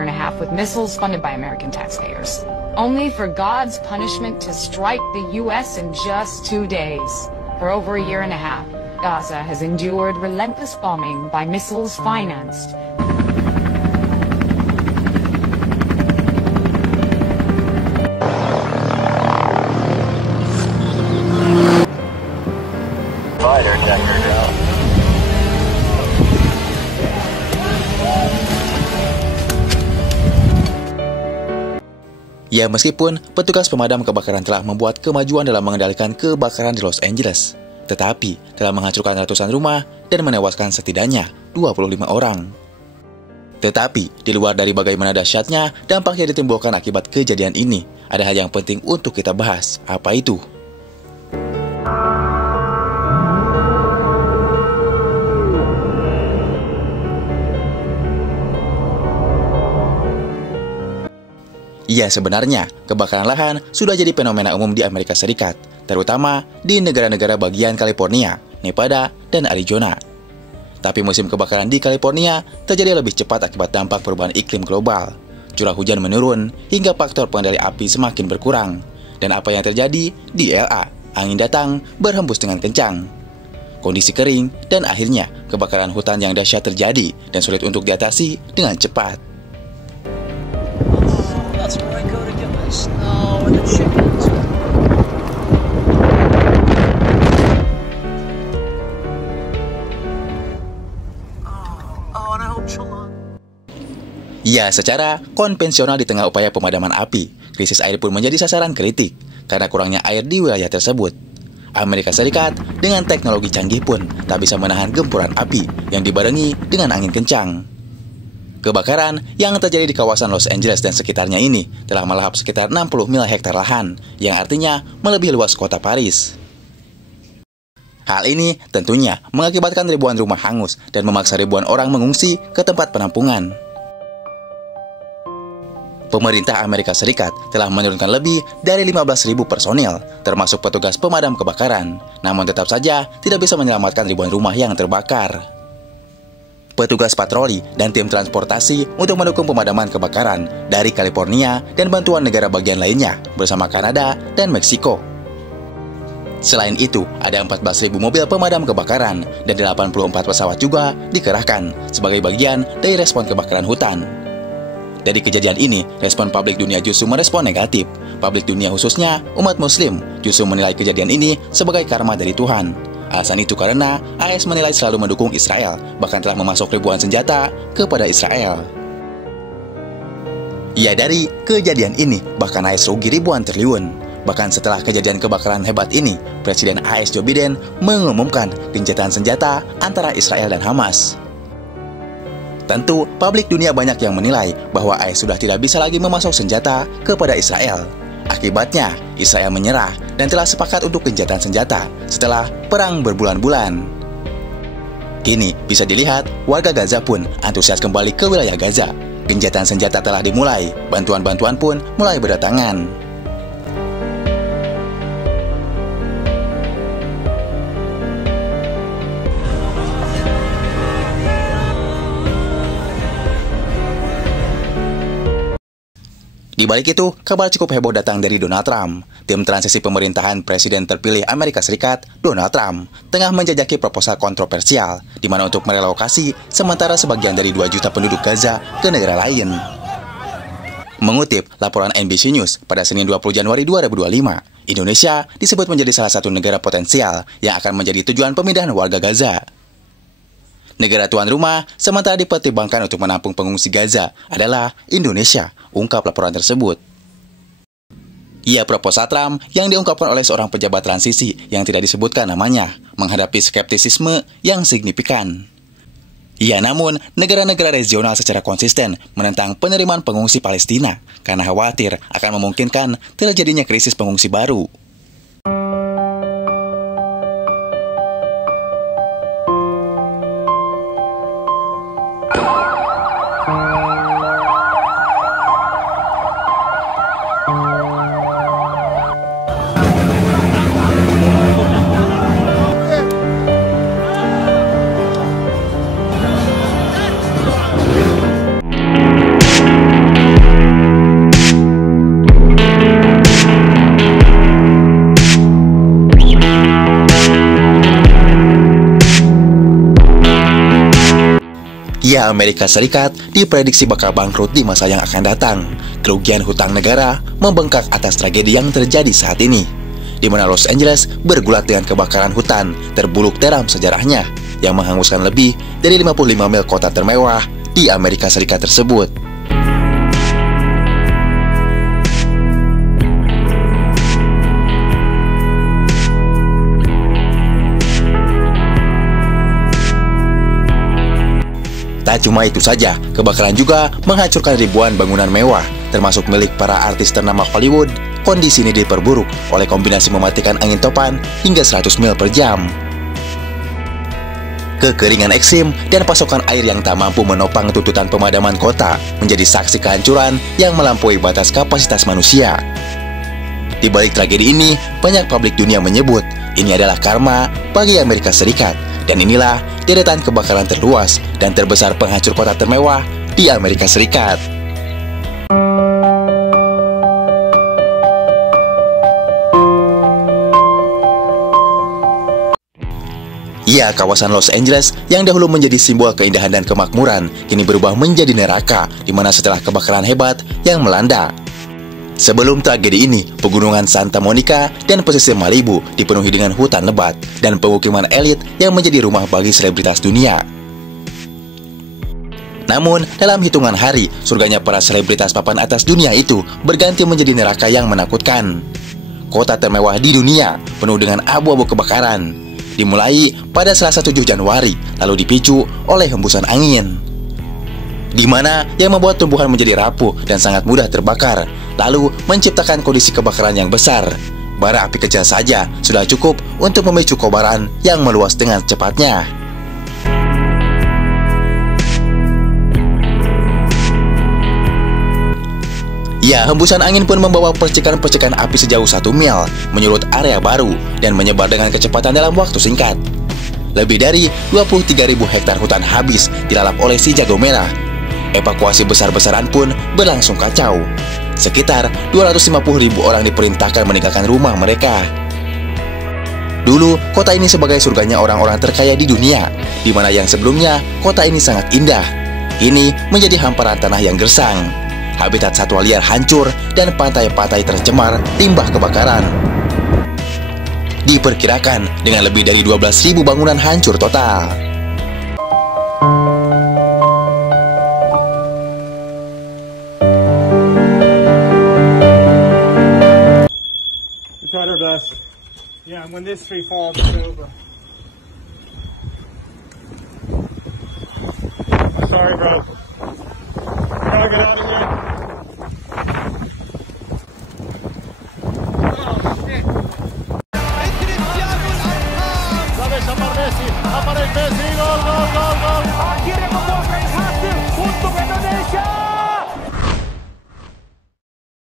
year and a half with missiles funded by American taxpayers, only for God's punishment to strike the U.S. in just 2 days. For over a year and a half, Gaza has endured relentless bombing by missiles financed. Fighter checker down. Ya, meskipun petugas pemadam kebakaran telah membuat kemajuan dalam mengendalikan kebakaran di Los Angeles, tetapi telah menghancurkan ratusan rumah dan menewaskan setidaknya 25 orang. Tetapi, di luar dari bagaimana dahsyatnya dampak yang ditimbulkan akibat kejadian ini, ada hal yang penting untuk kita bahas. Apa itu? Ya, sebenarnya, kebakaran lahan sudah jadi fenomena umum di Amerika Serikat, terutama di negara-negara bagian California, Nevada, dan Arizona. Tapi musim kebakaran di California terjadi lebih cepat akibat dampak perubahan iklim global. Curah hujan menurun, hingga faktor pengendali api semakin berkurang. Dan apa yang terjadi di LA, angin datang berhembus dengan kencang. Kondisi kering, dan akhirnya kebakaran hutan yang dahsyat terjadi dan sulit untuk diatasi dengan cepat. That's where I go to get my snow and the chickens. Oh, and I hope Shalom. Ya, secara konvensional di tengah upaya pemadaman api, krisis air pun menjadi sasaran kritik karena kurangnya air di wilayah tersebut. Amerika Serikat dengan teknologi canggih pun tak bisa menahan gempuran api yang dibarengi dengan angin kencang. Kebakaran yang terjadi di kawasan Los Angeles dan sekitarnya ini telah melahap sekitar 60 mil hektar lahan, yang artinya melebihi luas kota Paris. Hal ini tentunya mengakibatkan ribuan rumah hangus dan memaksa ribuan orang mengungsi ke tempat penampungan. Pemerintah Amerika Serikat telah menurunkan lebih dari 15.000 personil, termasuk petugas pemadam kebakaran, namun tetap saja tidak bisa menyelamatkan ribuan rumah yang terbakar. Petugas patroli dan tim transportasi untuk mendukung pemadaman kebakaran dari California dan bantuan negara bagian lainnya bersama Kanada dan Meksiko. Selain itu, ada 14.000 mobil pemadam kebakaran dan 84 pesawat juga dikerahkan sebagai bagian dari respon kebakaran hutan. Dari kejadian ini, respon publik dunia justru merespon negatif. Publik dunia khususnya umat muslim justru menilai kejadian ini sebagai karma dari Tuhan. Alasan itu karena AS menilai selalu mendukung Israel, bahkan telah memasok ribuan senjata kepada Israel. Ya, dari kejadian ini, bahkan AS rugi ribuan triliun. Bahkan setelah kejadian kebakaran hebat ini, Presiden AS Joe Biden mengumumkan gencatan senjata antara Israel dan Hamas. Tentu, publik dunia banyak yang menilai bahwa AS sudah tidak bisa lagi memasok senjata kepada Israel. Akibatnya, Israel menyerah dan telah sepakat untuk gencatan senjata setelah perang berbulan-bulan. Kini, bisa dilihat, warga Gaza pun antusias kembali ke wilayah Gaza. Gencatan senjata telah dimulai, bantuan-bantuan pun mulai berdatangan. Di balik itu, kabar cukup heboh datang dari Donald Trump. Tim transisi pemerintahan Presiden terpilih Amerika Serikat, Donald Trump, tengah menjajaki proposal kontroversial, di mana untuk merelokasi sementara sebagian dari 2 juta penduduk Gaza ke negara lain. Mengutip laporan NBC News pada Senin 20 Januari 2025, Indonesia disebut menjadi salah satu negara potensial yang akan menjadi tujuan pemindahan warga Gaza. Negara tuan rumah sementara dipertimbangkan untuk menampung pengungsi Gaza adalah Indonesia, ungkap laporan tersebut. Ya, proposal Trump yang diungkapkan oleh seorang pejabat transisi yang tidak disebutkan namanya menghadapi skeptisisme yang signifikan. Ya, namun negara-negara regional secara konsisten menentang penerimaan pengungsi Palestina karena khawatir akan memungkinkan terjadinya krisis pengungsi baru. Amerika Serikat diprediksi bakal bangkrut di masa yang akan datang. Kerugian hutang negara membengkak atas tragedi yang terjadi saat ini, di mana Los Angeles bergulat dengan kebakaran hutan terburuk dalam sejarahnya yang menghanguskan lebih dari 55 mil kota termewah di Amerika Serikat tersebut. Tak cuma itu saja, kebakaran juga menghancurkan ribuan bangunan mewah, termasuk milik para artis ternama Hollywood. Kondisi ini diperburuk oleh kombinasi mematikan angin topan hingga 100 mil per jam, kekeringan ekstrim, dan pasokan air yang tak mampu menopang tuntutan pemadaman kota menjadi saksi kehancuran yang melampaui batas kapasitas manusia. Di balik tragedi ini, banyak publik dunia menyebut ini adalah karma bagi Amerika Serikat. Dan inilah deretan kebakaran terluas dan terbesar penghancur kota termewah di Amerika Serikat. Ya, kawasan Los Angeles yang dahulu menjadi simbol keindahan dan kemakmuran kini berubah menjadi neraka, di mana setelah kebakaran hebat yang melanda. Sebelum tragedi ini, pegunungan Santa Monica dan pesisir Malibu dipenuhi dengan hutan lebat dan pemukiman elit yang menjadi rumah bagi selebritas dunia. Namun, dalam hitungan hari, surganya para selebritas papan atas dunia itu berganti menjadi neraka yang menakutkan. Kota termewah di dunia penuh dengan abu-abu kebakaran, dimulai pada Selasa 7 Januari, lalu dipicu oleh hembusan angin, di mana yang membuat tumbuhan menjadi rapuh dan sangat mudah terbakar, lalu menciptakan kondisi kebakaran yang besar. Bara api kecil saja sudah cukup untuk memicu kobaran yang meluas dengan cepatnya. Ya, hembusan angin pun membawa percikan-percikan api sejauh 1 mil, menyulut area baru dan menyebar dengan kecepatan dalam waktu singkat. Lebih dari 23.000 hektar hutan habis dilalap oleh si jago merah. Evakuasi besar-besaran pun berlangsung kacau. Sekitar 250.000 orang diperintahkan meninggalkan rumah mereka. Dulu, kota ini sebagai surganya orang-orang terkaya di dunia, di mana yang sebelumnya kota ini sangat indah. Ini menjadi hamparan tanah yang gersang, habitat satwa liar hancur, dan pantai-pantai tercemar limbah kebakaran. Diperkirakan dengan lebih dari 12.000 bangunan hancur total. We tried our best. Yeah, and when this tree falls, it's over. Sorry, bro. We gotta get out of here. Aparece Messi, gol, gol, gol.